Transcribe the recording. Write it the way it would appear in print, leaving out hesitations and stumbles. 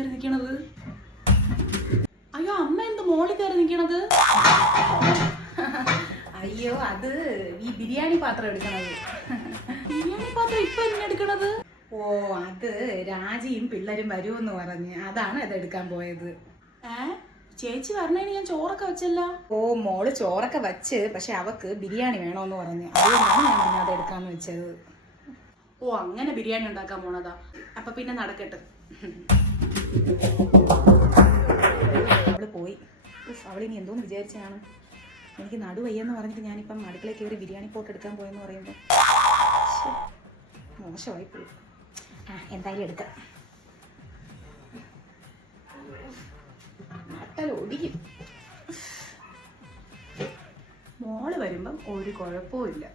കയറി നിൽക്കണത്? അയ്യോ, അമ്മ എന്ത് മോളിൽ കയറി നിൽക്കണത്? അയ്യോ, അത് ഈ ബിരിയാണി പാത്രം എടുക്കണത്. ബിരിയാണി പാത്രം ഇപ്പൊ എന്നെ എടുക്കണത്? ഓ, അത് രാജിയും പിള്ളേരും വരുമെന്ന് പറഞ്ഞ് അതാണ് അത് എടുക്കാൻ പോയത്. ചേച്ചി പറഞ്ഞതിന് ഞാൻ ചോറൊക്കെ വെച്ചല്ല. ഓ, മോള് ചോറൊക്കെ വച്ച്, പക്ഷെ അവക്ക് ബിരിയാണി വേണോന്ന് പറഞ്ഞ് അതുകൊണ്ടാണ് ഞാൻ പിന്നെ അത് എടുക്കാന്ന് വെച്ചത്. ഓ, അങ്ങനെ ബിരിയാണി ഉണ്ടാക്കാൻ പോണതാ. അപ്പൊ പിന്നെ നടക്കട്ടെ. അവള് പോയി. അവളിനി എന്തോന്ന് വിചാരിച്ചാണ്? എനിക്ക് നടുവയ്യെന്ന് പറഞ്ഞിട്ട് ഞാനിപ്പം അടുക്കളയിൽ കയറി ബിരിയാണി പോട്ട് എടുക്കാൻ പോയെന്ന് പറയുമ്പോൾ മോശമായി പോയി. എന്തായാലും എടുക്കാം. നട്ടലൊടിക്കും. മോള് വരുമ്പം ഒരു കുഴപ്പവും ഇല്ല.